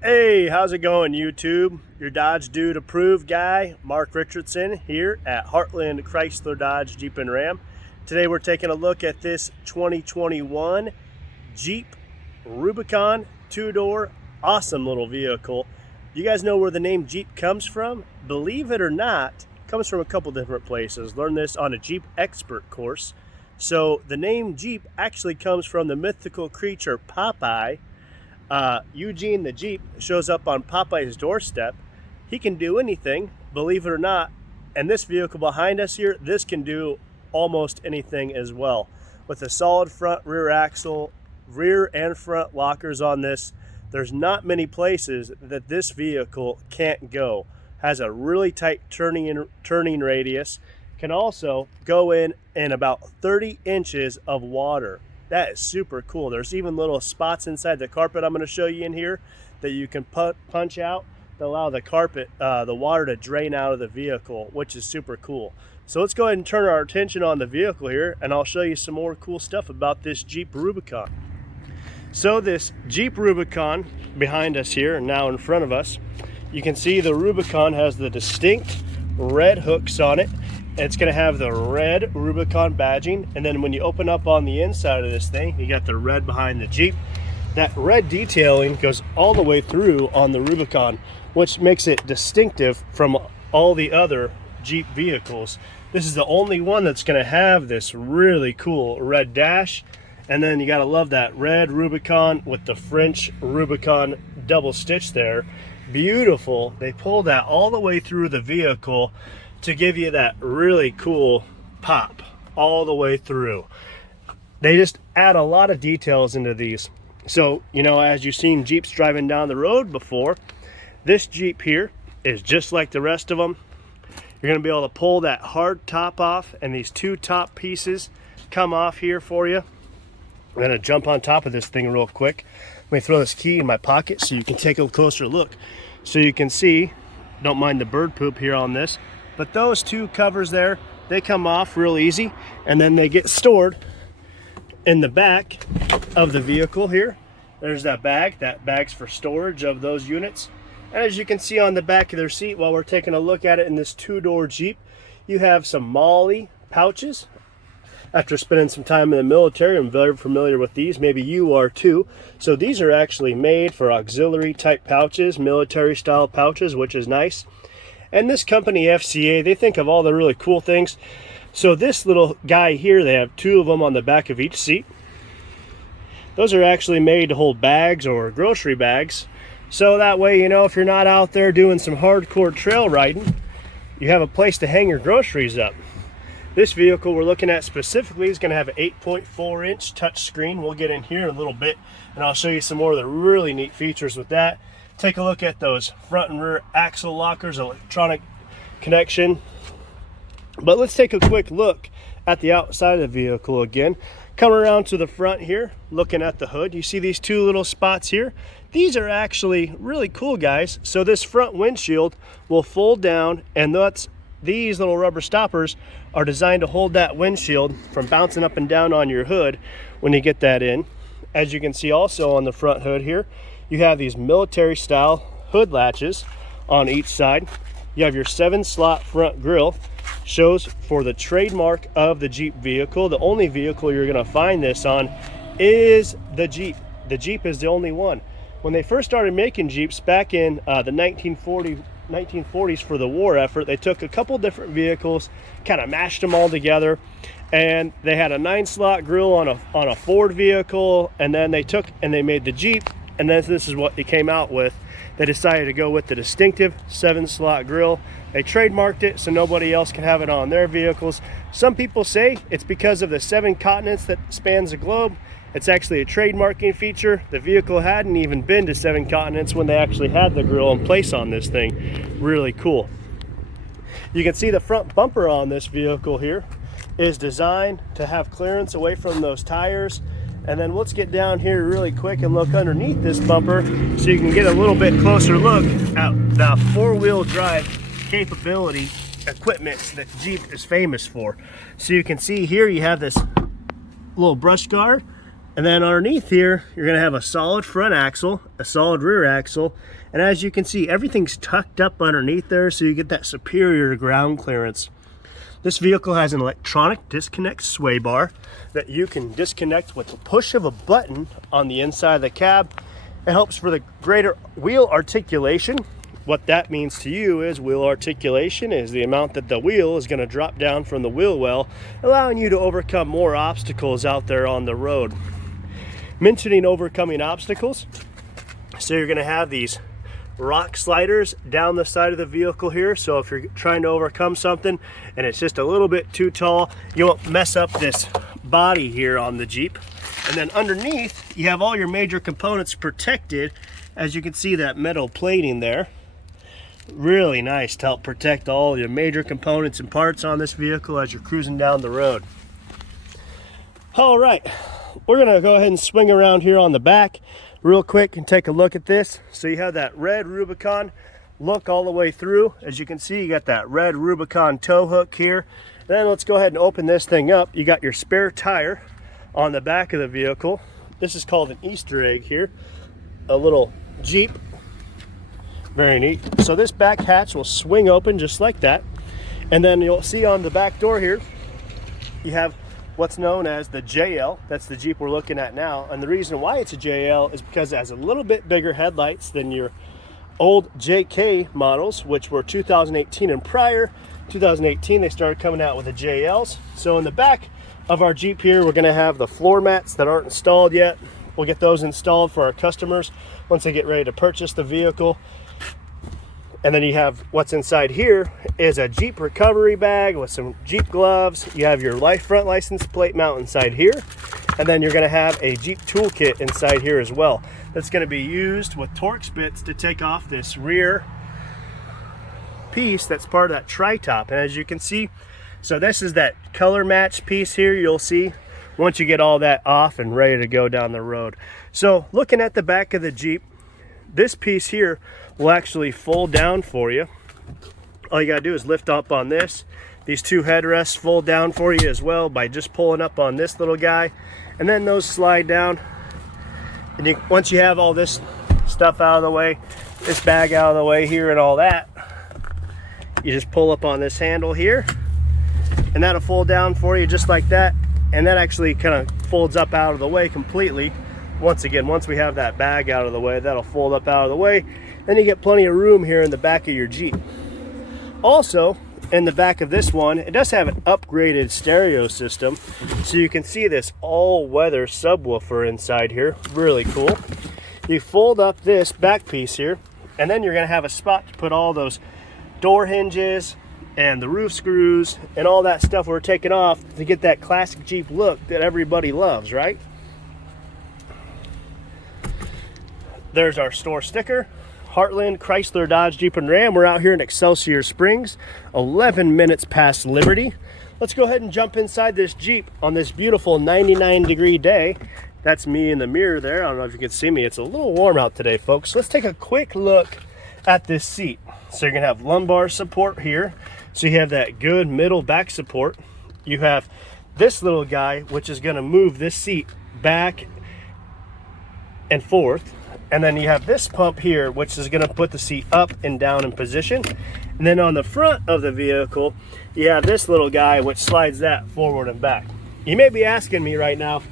Hey, how's it going, YouTube? Your Dodge Dude approved guy, Mark Richardson, here at Heartland Chrysler Dodge Jeep and Ram. Today we're taking a look at this 2021 Jeep Rubicon two-door, awesome little vehicle. You guys know where the name Jeep comes from? Believe it or not, it comes from a couple different places. Learned this on a Jeep expert course. So the name Jeep actually comes from the mythical creature Popeye. Eugene the Jeep shows up on Popeye's doorstep. He can do anything, believe it or not. And this vehicle behind us here, this can do almost anything as well. With a solid front rear axle, rear and front lockers on this, there's not many places that this vehicle can't go. Has a really tight turning radius. Can also go in about 30 inches of water. That is super cool. There's even little spots inside the carpet I'm going to show you in here that you can punch out to allow the carpet, the water to drain out of the vehicle, which is super cool. So let's go ahead and turn our attention on the vehicle here, and I'll show you some more cool stuff about this Jeep Rubicon. So this Jeep Rubicon behind us here and now in front of us, you can see the Rubicon has the distinct red hooks on it. It's going to have the red Rubicon badging, and then when you open up on the inside of this thing, you got the red behind the Jeep. That red detailing goes all the way through on the Rubicon, which makes it distinctive from all the other Jeep vehicles. This is the only one that's going to have this really cool red dash, and then you got to love that red Rubicon with the French Rubicon double stitch there. Beautiful. They pulled that all the way through the vehicle to give you that really cool pop all the way through. They just add a lot of details into these. So, you know, as you've seen Jeeps driving down the road before, this Jeep here is just like the rest of them. You're going to be able to pull that hard top off, and these two top pieces come off here for you. I'm going to jump on top of this thing real quick. Let me throw this key in my pocket so you can take a closer look. So you can see, don't mind the bird poop here on this, but those two covers there, they come off real easy, and then they get stored in the back of the vehicle here. There's that bag. That bag's for storage of those units. And as you can see on the back of their seat while we're taking a look at it in this two-door Jeep, you have some MOLLE pouches. After spending some time in the military, I'm very familiar with these. Maybe you are too. So these are actually made for auxiliary type pouches, military style pouches, which is nice. And this company, FCA, they think of all the really cool things. So this little guy here, they have two of them on the back of each seat. Those are actually made to hold bags or grocery bags. So that way, you know, if you're not out there doing some hardcore trail riding, you have a place to hang your groceries up. This vehicle we're looking at specifically is going to have an 8.4-inch touchscreen. We'll get in here in a little bit, and I'll show you some more of the really neat features with that. Take a look at those front and rear axle lockers, electronic connection. But let's take a quick look at the outside of the vehicle again. Come around to the front here, looking at the hood. You see these two little spots here? These are actually really cool, guys. So this front windshield will fold down, and these little rubber stoppers are designed to hold that windshield from bouncing up and down on your hood when you get that in. As you can see also on the front hood here, you have these military style hood latches on each side. You have your 7-slot front grille, shows for the trademark of the Jeep vehicle. The only vehicle you're going to find this on is the Jeep. The Jeep is the only one. When they first started making Jeeps back in the 1940s for the war effort, they took a couple different vehicles, kind of mashed them all together, and they had a 9-slot grille on a Ford vehicle, and then they made the Jeep. And then this is what they came out with. They decided to go with the distinctive 7-slot grille. They trademarked it so nobody else can have it on their vehicles. Some people say it's because of the 7 continents that spans the globe. It's actually a trademarking feature. The vehicle hadn't even been to 7 continents when they actually had the grille in place on this thing. Really cool. You can see the front bumper on this vehicle here is designed to have clearance away from those tires. And then let's get down here really quick and look underneath this bumper so you can get a little bit closer look at the 4-wheel drive capability equipment that Jeep is famous for. So you can see here you have this little brush guard And then underneath here, you're gonna have a solid front axle, a solid rear axle, and as you can see, everything's tucked up underneath there, so you get that superior ground clearance. This vehicle has an electronic disconnect sway bar that you can disconnect with the push of a button on the inside of the cab. It helps for the greater wheel articulation. What that means to you is wheel articulation is the amount that the wheel is going to drop down from the wheel well, allowing you to overcome more obstacles out there on the road. Mentioning overcoming obstacles, so you're going to have these rock sliders down the side of the vehicle here, so if you're trying to overcome something and it's just a little bit too tall, you won't mess up this body here on the Jeep. And then underneath you have all your major components protected. As you can see, that metal plating there, really nice to help protect all your major components and parts on this vehicle as you're cruising down the road. All right, we're gonna go ahead and swing around here on the back real quick and take a look at this. So you have that red Rubicon look all the way through. As you can see, you got that red Rubicon tow hook here. Then let's go ahead and open this thing up. You got your spare tire on the back of the vehicle. This is called an Easter egg here, a little Jeep. Very neat. So this back hatch will swing open just like that. And then you'll see on the back door here, you have what's known as the JL. That's the Jeep we're looking at now. And the reason why it's a JL is because it has a little bit bigger headlights than your old JK models, which were 2018 and prior. 2018, they started coming out with the JLs. So in the back of our Jeep here, we're gonna have the floor mats that aren't installed yet. We'll get those installed for our customers once they get ready to purchase the vehicle. And then you have what's inside here is a Jeep recovery bag with some Jeep gloves. You have your front license plate mount inside here. And then you're gonna have a Jeep toolkit inside here as well. That's gonna be used with Torx bits to take off this rear piece that's part of that tri-top. And as you can see, so this is that color match piece here you'll see once you get all that off and ready to go down the road. So looking at the back of the Jeep, this piece here will actually fold down for you. All you gotta do is lift up on this. These two headrests fold down for you as well by just pulling up on this little guy, and then those slide down. And once you have all this stuff out of the way, this bag out of the way here and all that, you just pull up on this handle here, and that'll fold down for you just like that. And that actually kind of folds up out of the way completely. Once again, once we have that bag out of the way, that'll fold up out of the way. Then you get plenty of room here in the back of your Jeep. Also, in the back of this one, it does have an upgraded stereo system. So you can see this all-weather subwoofer inside here. Really cool. You fold up this back piece here, and then you're gonna have a spot to put all those door hinges and the roof screws and all that stuff we're taking off to get that classic Jeep look that everybody loves, right? There's our store sticker. Heartland Chrysler Dodge Jeep and Ram. We're out here in Excelsior Springs, 11 minutes past Liberty. Let's go ahead and jump inside this Jeep on this beautiful 99-degree day. That's me in the mirror there. I don't know if you can see me. It's a little warm out today, folks. Let's take a quick look at this seat. So you're gonna have lumbar support here. So you have that good middle back support. You have this little guy, which is gonna move this seat back and forth. And then you have this pump here, which is gonna put the seat up and down in position. And then on the front of the vehicle, you have this little guy, which slides that forward and back. You may be asking me right now,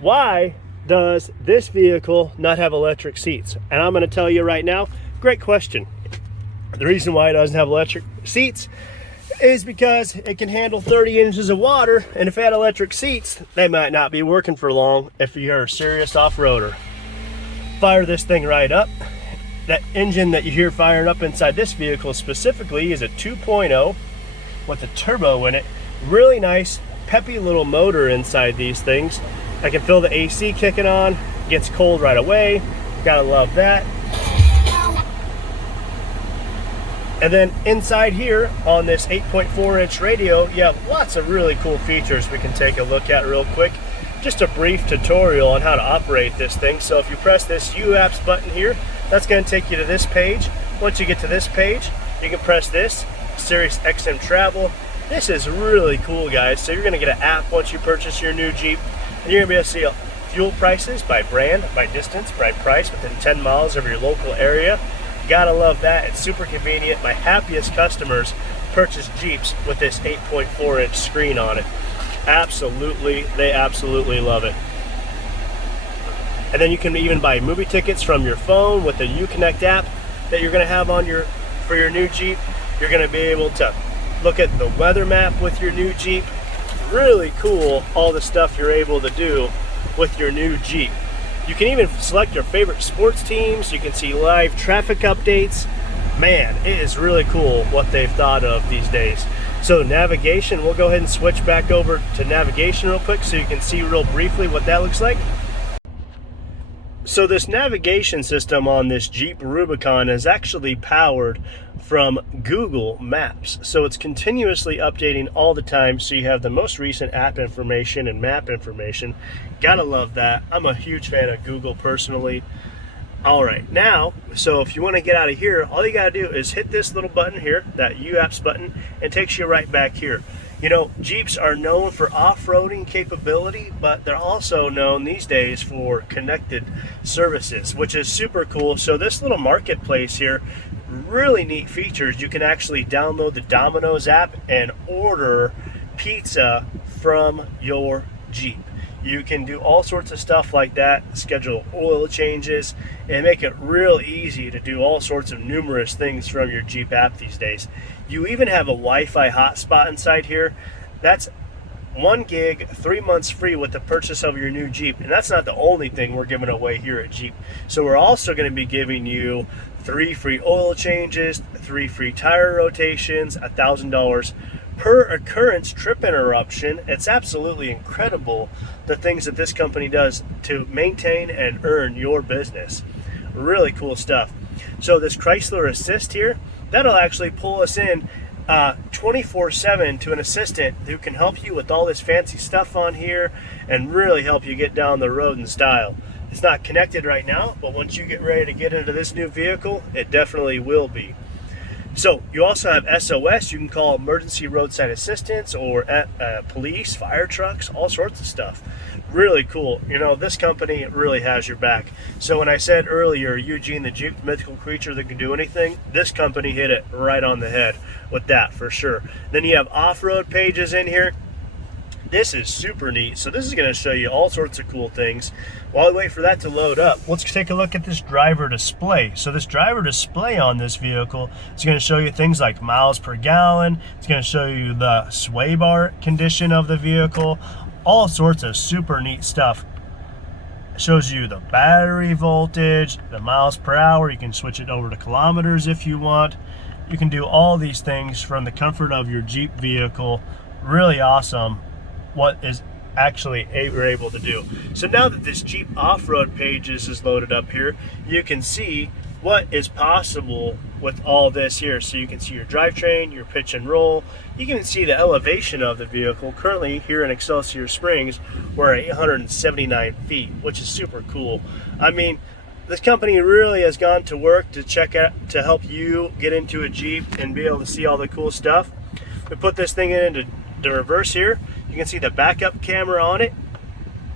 why does this vehicle not have electric seats? And I'm gonna tell you right now, great question. The reason why it doesn't have electric seats is because it can handle 30 inches of water, and if it had electric seats, they might not be working for long if you're a serious off-roader. Fire this thing right up. That engine that you hear firing up inside this vehicle specifically is a 2.0 with a turbo in it. Really nice, peppy little motor inside these things. I can feel the AC kicking on. Gets cold right away. Gotta love that. And then inside here on this 8.4-inch radio, you have lots of really cool features we can take a look at real quick. Just a brief tutorial on how to operate this thing. So if you press this U-Apps button here, that's going to take you to this page. Once you get to this page, you can press this, Sirius XM Travel. This is really cool, guys. So you're going to get an app once you purchase your new Jeep, and you're going to be able to see fuel prices by brand, by distance, by price within 10 miles of your local area. Gotta love that. It's super convenient. My happiest customers purchase Jeeps with this 8.4-inch screen on it. They absolutely love it. And then you can even buy movie tickets from your phone with the Uconnect app that you're going to have on for your new Jeep. You're going to be able to look at the weather map with your new Jeep. Really cool, all the stuff you're able to do with your new Jeep. You can even select your favorite sports teams. You can see live traffic updates. Man, it is really cool what they've thought of these days. So navigation, we'll go ahead and switch back over to navigation real quick so you can see real briefly what that looks like. So this navigation system on this Jeep Rubicon is actually powered from Google Maps. So it's continuously updating all the time, so you have the most recent app information and map information. Gotta love that. I'm a huge fan of Google personally. All right, now, so if you want to get out of here, all you gotta do is hit this little button here, that U-Apps button, and it takes you right back here. You know, Jeeps are known for off-roading capability, but they're also known these days for connected services, which is super cool. So this little marketplace here, really neat features. You can actually download the Domino's app and order pizza from your Jeep. You can do all sorts of stuff like that, schedule oil changes, and make it real easy to do all sorts of numerous things from your Jeep app these days. You even have a Wi-Fi hotspot inside here. That's 1 gig, 3 months free with the purchase of your new Jeep. And that's not the only thing we're giving away here at Jeep. So we're also going to be giving you 3 free oil changes, 3 free tire rotations, $1,000 per occurrence trip interruption. It's absolutely incredible the things that this company does to maintain and earn your business. Really cool stuff. So this Chrysler Assist here, that'll actually pull us in 24/7 to an assistant who can help you with all this fancy stuff on here and really help you get down the road in style. It's not connected right now, but once you get ready to get into this new vehicle, it definitely will be. So you also have SOS. You can call emergency roadside assistance or police, fire trucks, all sorts of stuff. Really cool. You know, this company really has your back. So when I said earlier, Eugene the Jeep, the mythical creature that can do anything, this company hit it right on the head with that for sure. Then you have off-road pages in here. This is super neat. So this is going to show you all sorts of cool things. While we wait for that to load up, let's take a look at this driver display. So this driver display on this vehicle is going to show you things like miles per gallon. It's going to show you the sway bar condition of the vehicle. All sorts of super neat stuff. It shows you the battery voltage, the miles per hour. You can switch it over to kilometers if you want. You can do all these things from the comfort of your Jeep vehicle. Really awesome what is actually we're able to do. So now that this Jeep off-road pages is loaded up here, you can see what is possible with all this here. So you can see your drivetrain, your pitch and roll. You can see the elevation of the vehicle. Currently here in Excelsior Springs, we're at 879 feet, which is super cool. I mean, this company really has gone to work to to help you get into a Jeep and be able to see all the cool stuff. We put this thing into the reverse here. You can see the backup camera on it.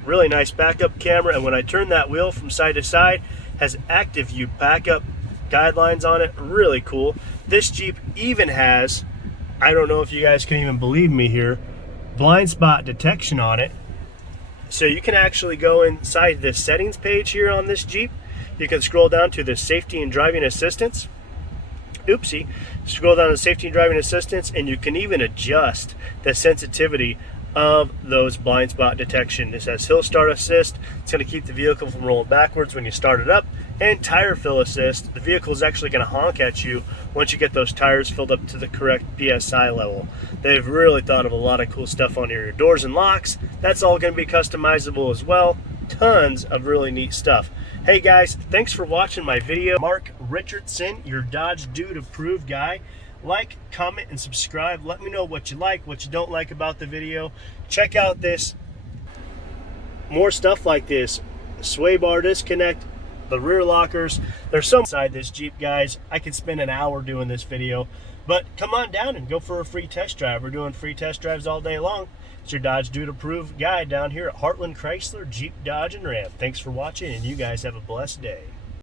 Really nice backup camera, and when I turn that wheel from side to side, has active view backup guidelines on it. Really cool. This Jeep even has, I don't know if you guys can even believe me here, blind spot detection on it. So you can actually go inside the settings page here on this Jeep. You can scroll down to the safety and driving assistance. Oopsie. Scroll down to safety and driving assistance, and you can even adjust the sensitivity of those blind spot detection. This has hill start assist. It's going to keep the vehicle from rolling backwards when you start it up, and tire fill assist. The vehicle is actually going to honk at you once you get those tires filled up to the correct PSI level. They've really thought of a lot of cool stuff on here. Your doors and locks, that's all going to be customizable as well. Tons of really neat stuff. Hey guys, thanks for watching my video. Mark Richardson, your Dodge Dude Approved guy. Like, comment, and subscribe. Let me know what you like, what you don't like about the video. Check out this, more stuff like this, sway bar disconnect, the rear lockers. There's some inside this Jeep, guys. I could spend an hour doing this video, but come on down and go for a free test drive. We're doing free test drives all day long. It's your Dodge Dude Approved guy down here at Heartland Chrysler, Jeep, Dodge, and Ram. Thanks for watching, and you guys have a blessed day.